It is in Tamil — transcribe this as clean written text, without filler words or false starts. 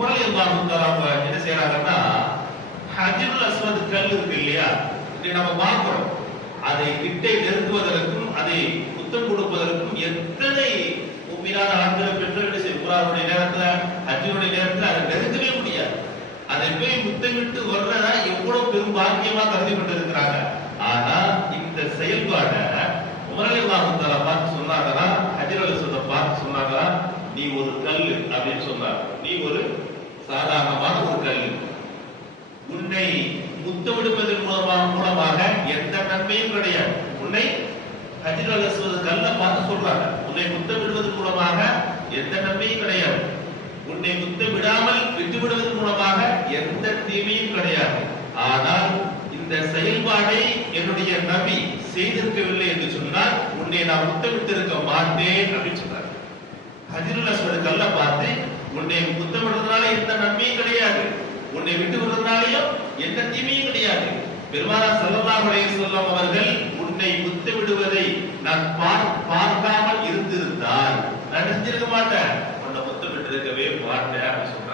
உமர் ரலியல்லாஹு தஆலா என்ன செய்யறாங்கன்னா, ஹஜ்ருல் அஸ்வத் கல் இருக்கு இல்லையா, இதை நம்ம பார்க்கிறோம். அதை கிட்டே நெருங்குவதற்கும் அதை முத்தம் கொடுப்பதற்கும் எத்தனை முஃமினான ஆண்களை பெற்றோர்கள் உம்ராவுடைய நேரத்துல ஹஜ்ஜுடைய நேரத்துல அதை நெருங்கவே முடியாது. அதை போய் முத்தமிட்டு வர்றதா எவ்வளவு பெரும் பாக்கியமா கருதி கொண்டிருக்கிறாங்க. ஆனா இந்த செயல்பாட உமர் ரலியல்லாஹு தஆலா பார்த்து சொன்னாங்களா, ஹஜ்ருல் அஸ்வதை பார்த்து சொன்னாங்களா, நீ ஒரு கல் அப்படின்னு சொன்னார். நீ ஒரு சாதாரணமான ஒரு கல். உன்னை முத்தமிடுவதன் மூலமாக எந்த நன்மையும் கிடையாது. உன்னை ஹஜ்ருல் அஸ்வத் கல்ல பார்த்து சொல்றாங்க, உன்னை முத்தமிடுவதன் மூலமாக எந்த நன்மையும் கிடையாது. உன்னை முத்தமிடாமல் விட்டுவிடுவதன் மூலமாக எந்த தீமையும் கிடையாது. ஆனால் இந்த செயல்பாடை என்னுடைய நபி செய்திருக்கவில்லை என்று சொன்னால் உன்னை நான் முத்தமிட்டிருக்க மாட்டேன் அப்படின்னு சொன்னார். ஹஜ்ருல் அஸ்வத் கல்ல பார்த்து உன்னை முத்தமிடுறதுனால எந்த நன்மையும் கிடையாது, உன்னை விட்டு விடுறதுனாலையும் எந்த தீமையும் கிடையாது. பெருமானார் ஸல்லல்லாஹு அலைஹி வஸல்லம் அவர்கள் உன்னை முத்தமிடுவதை நான் பார்க்காமல் இருந்திருந்தால் நான் செஞ்சிருக்க மாட்டேன், உன்னை முத்தமிட்டு இருக்கவே மாட்டேன் அப்படின்னு சொன்னார்.